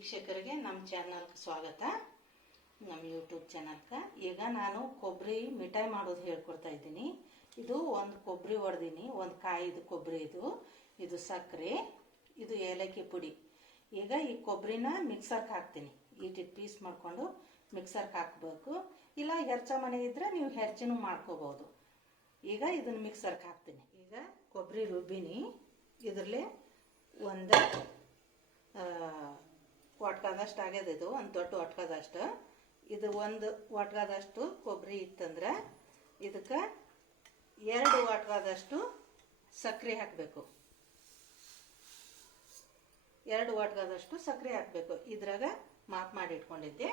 ವೀಕ್ಷಕರಿಗೆ ನಮ್ಮ ಚಾನಲ್ಗೆ ಸ್ವಾಗತ. ನಮ್ಮ ಯೂಟ್ಯೂಬ್ ಚಾನಲ್ಗೆ ಈಗ ನಾನು ಕೊಬ್ಬರಿ ಮಿಠಾಯಿ ಮಾಡೋದು ಹೇಳ್ಕೊಡ್ತಾ ಇದ್ದೀನಿ. ಇದು ಒಂದು ಕೊಬ್ಬರಿ ಹೊಡೆದೀನಿ, ಒಂದು ಕಾಯಿದು ಕೊಬ್ಬರಿ, ಇದು ಸಕ್ಕರೆ, ಇದು ಏಲಕ್ಕಿ ಪುಡಿ. ಈಗ ಈ ಕೊಬ್ಬರಿನ ಮಿಕ್ಸರ್ಗೆ ಹಾಕ್ತೀನಿ. ಈಟಿಟ್ಟು ಪೀಸ್ ಮಾಡಿಕೊಂಡು ಮಿಕ್ಸರ್ಗೆ ಹಾಕಬೇಕು. ಇಲ್ಲ ಹೆರ್ಚ ಮನೆ ಇದ್ದರೆ ನೀವು ಹೆರ್ಚಿನೂ ಮಾಡ್ಕೋಬೋದು. ಈಗ ಇದನ್ನು ಮಿಕ್ಸರ್ಗೆ ಹಾಕ್ತೀನಿ. ಈಗ ಕೊಬ್ಬರಿ ರುಬ್ಬಿನಿ. ಇದರಲ್ಲೇ ಒಂದು ಒಟ್ಕಾದಷ್ಟು ಆಗ್ಯದ. ಇದು ಒಂದು ದೊಡ್ಡ ಒಟ್ಕಾದಷ್ಟು. ಇದು ಒಂದು ಒಟ್ಕಾದಷ್ಟು ಕೊಬ್ಬರಿ ಇತ್ತಂದ್ರೆ ಇದಕ್ಕೆ 2 ಒಟ್ಕಾದಷ್ಟು ಸಕ್ಕರೆ ಹಾಕಬೇಕು. 2 ಒಟ್ಕಾದಷ್ಟು ಸಕ್ಕರೆ ಹಾಕಬೇಕು. ಇದ್ರಾಗ ಮಾಪ್ ಮಾಡಿ ಇಟ್ಕೊಂಡಿದ್ದೆ.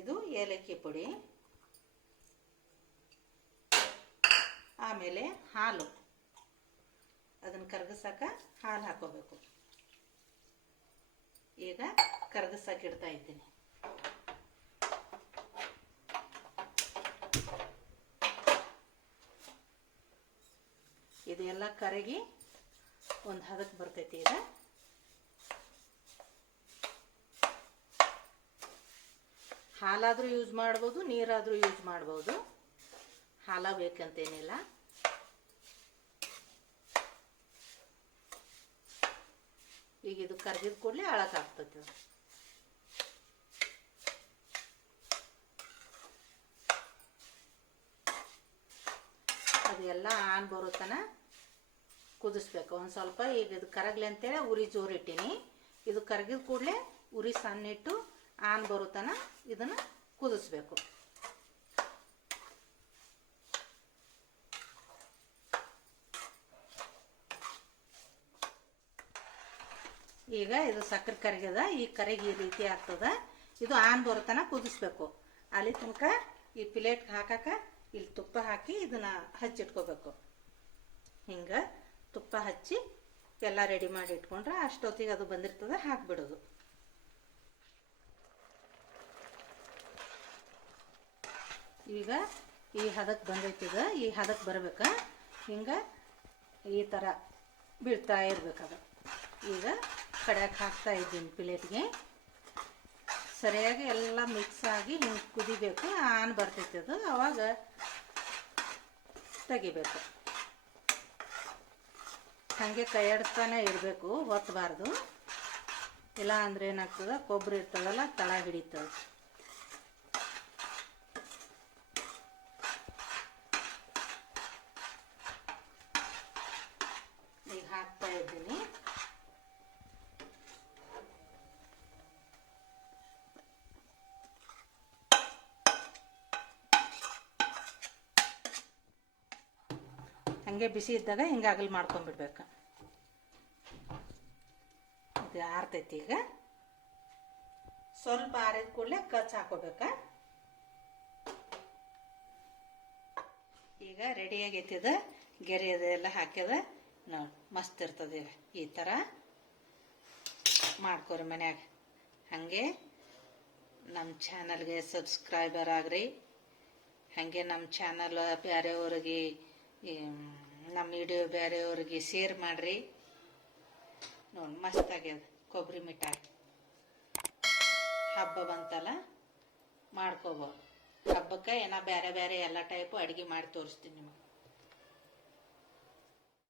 ಇದು ಏಲಕ್ಕಿ ಪುಡಿ. ಆಮೇಲೆ ಹಾಲು, ಅದನ್ನು ಕರಗಿಸಾಕ ಹಾಲು ಹಾಕೋಬೇಕು. ಈಗ ಕರಗಿಸಾಕ ಇಡ್ತಾ ಇದ್ದೀನಿ. ಇದೆಲ್ಲ ಕರಗಿ ಒಂದು ಹದಕ್ಕೆ ಬರ್ತೈತಿ. ಈಗ ಹಾಲಾದರೂ ಯೂಸ್ ಮಾಡ್ಬೋದು, ನೀರಾದರೂ ಯೂಸ್ ಮಾಡ್ಬೋದು. ಹಾಲ ಬೇಕಂತೇನಿಲ್ಲ. ಈಗ ಇದು ಕರಗಿದ ಕೂಡಲೇ ಅಳಕಾಗ್ತೈತಿ. ಅದೆಲ್ಲ ಆನ್ ಬರುತ್ತನ ಕುದಿಸ್ಬೇಕು ಒಂದು ಸ್ವಲ್ಪ. ಈಗ ಇದು ಕರಗ್ಲಿ ಅಂತೇಳಿ ಉರಿ ಜೋರಿಟ್ಟೀನಿ. ಇದು ಕರಗಿದ ಕೂಡಲೇ ಉರಿ ಸಣ್ಣಿಟ್ಟು ಆನ್ ಬರುತ್ತನ ಇದನ್ನು ಕುದಿಸ್ಬೇಕು. ಈಗ ಇದು ಸಕ್ಕರೆ ಕರಗ್ಯದ. ಈ ಕರಗಿ ಈ ರೀತಿ ಆಗ್ತದ. ಇದು ಆನ್ ಬರುತ್ತನ ಕುದಿಸ್ಬೇಕು. ಅಲ್ಲಿ ತನಕ ಈ ಪ್ಲೇಟ್ಗೆ ಹಾಕಾಕ ಇಲ್ಲಿ ತುಪ್ಪ ಹಾಕಿ ಇದನ್ನ ಹಚ್ಚಿಟ್ಕೋಬೇಕು. ಹಿಂಗೆ ತುಪ್ಪ ಹಚ್ಚಿ ಎಲ್ಲ ರೆಡಿ ಮಾಡಿ ಇಟ್ಕೊಂಡ್ರೆ ಅಷ್ಟೊತ್ತಿಗೆ ಅದು ಬಂದಿರ್ತದೆ, ಹಾಕ್ಬಿಡೋದು. ಈಗ ಈ ಹದಕ್ಕೆ ಬಂದೈತಿದ. ಈ ಹದಕ್ಕೆ ಬರ್ಬೇಕ. ಹಿಂಗೆ ಈ ಥರ ಬೀಳ್ತಾ ಇರ್ಬೇಕದು. ಈಗ ಕಡೆಗೆ ಹಾಕ್ತಾ ಇದ್ದೀನಿ ಪ್ಲೇಟ್ಗೆ. ಸರಿಯಾಗಿ ಎಲ್ಲ ಮಿಕ್ಸ್ ಆಗಿ ಹಿಂಗೆ ಕುದಿಬೇಕು. ಆನ್ ಬರ್ತೈತೆ ಅದು. ಅವಾಗ ತೆಗಿಬೇಕು. ಹಾಗೆ ಕೈಯಾಡಿಸ್ತಾನೆ ಇರಬೇಕು, ಹೊತ್ತಬಾರ್ದು. ಇಲ್ಲ ಅಂದ್ರೆ ಏನಾಗ್ತದೆ, ಕೊಬ್ಬರಿ ಇರ್ತದಲ್ಲ ತಳ ಹಿಡಿತದೆ. ಈಗ ಹಾಕ್ತಾ ಇದ್ದೀನಿ. ಹಂಗೆ ಬಿಸಿ ಇದ್ದಾಗ ಹಿಂಗೆ ಅಗಲ್ ಮಾಡ್ಕೊಂಡ್ಬಿಡ್ಬೇಕು. ಇದು ಆರ್ತೈತಿ. ಈಗ ಸ್ವಲ್ಪ ಆರಿದ ಕೂಡಲೇ ಕಚ್ ಹಾಕೋಬೇಕ. ಈಗ ರೆಡಿಯಾಗೈತಿದ. ಗೆರೆ ಅದೆಲ್ಲ ಹಾಕ್ಯದ ನೋಡಿ, ಮಸ್ತ್ ಇರ್ತದೆ. ಈ ಥರ ಮಾಡ್ಕೊರಿ ಮನ್ಯಾಗ. ಹಾಗೆ ನಮ್ಮ ಚಾನಲ್ಗೆ ಸಬ್ಸ್ಕ್ರೈಬರ್ ಆಗ್ರಿ. ಹಾಗೆ ನಮ್ಮ ಚಾನಲ್ ಬೇರೆಯವ್ರಿಗೆ, ನಮ್ಮ ವಿಡಿಯೋ ಬೇರೆಯವ್ರಿಗೆ ಶೇರ್ ಮಾಡಿರಿ. ನೋಡಿ ಮಸ್ತ್ ಆಗ್ಯದ ಕೊಬ್ಬರಿ ಮಿಠಾಯಿ. ಹಬ್ಬ ಬಂತಲ್ಲ, ಮಾಡ್ಕೋಬೋದು. ಹಬ್ಬಕ್ಕೆ ಏನೋ ಬೇರೆ ಬೇರೆ ಎಲ್ಲ ಟೈಪು ಅಡುಗೆ ಮಾಡಿ ತೋರಿಸ್ತೀನಿ ನಿಮಗೆ.